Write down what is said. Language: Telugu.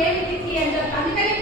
ఏమి తిప్పి అని చెప్పి అందుకని